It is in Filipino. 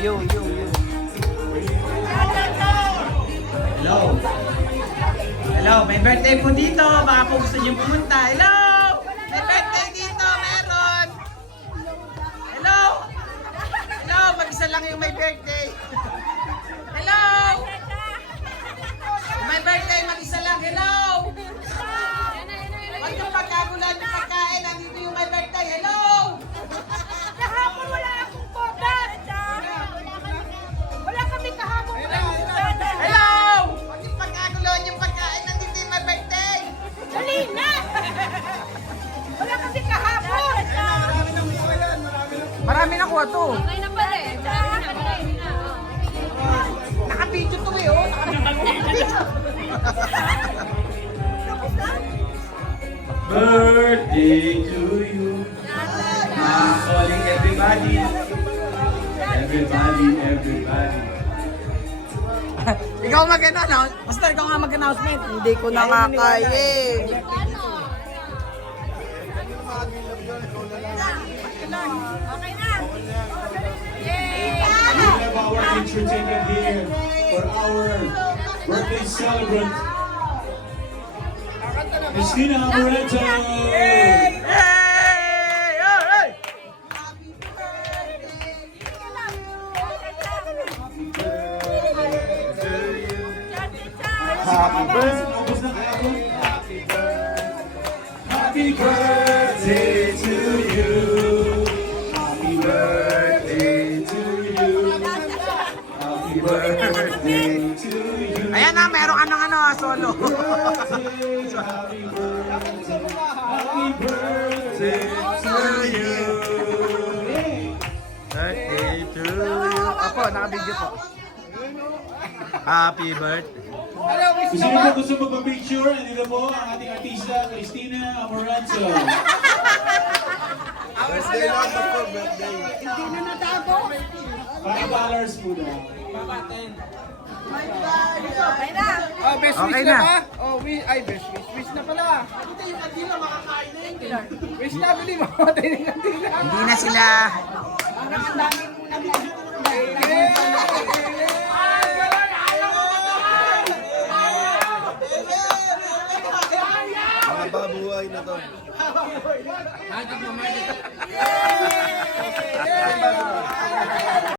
Hello. Hello, may birthday po dito. Baka po gusto niyo pumunta. Hello! May birthday dito, meron. Hello! Hello, mag-isa lang yung may birthday. Hello! Kung may birthday, mag-isa lang. Hello! Huwag yung pagkagulan yung pagkain. Nandito yung may birthday. Hello! Kahapon wala akong pogat. Wala kami kahapon. Hello! Huwag yung pagkagulan yung pagkain. Nandito yung may birthday. Dali na! Wala kami kahapon. Marami na kuha to. Okay na pala eh. Naka-video to eh, oh. Naka-video. Birthday to you. Calling everybody. Everybody. Ikaw mag-announce. Basta ikaw nga mag-announcement. Hindi ko na nga kaya eh. Okay na. Yay! We have our entertainment here for our birthday celebrant, Christina Amoreto. Hey! Hey! Happy birthday! Ubus na kahapon. Happy birthday to you. Happy birthday to you. Happy birthday to you. Ayan na, meron ka ng solo. Happy birthday to you. Birthday to you. Apo, naka-video po. Happy birthday. Kung sino po gusto magpa-picture, nandito po ang ating artista, Christina Amoreto. Hindi na natabo. $5 po daw. Okay na. Oh, best Okay wish na. na ba? Oh, best wish na pala. Hindi yung kandila makakain na yun. Wish na, bili mo. Matay ng kandila. Hindi na sila. Parang ang dami mo naman. Yeah!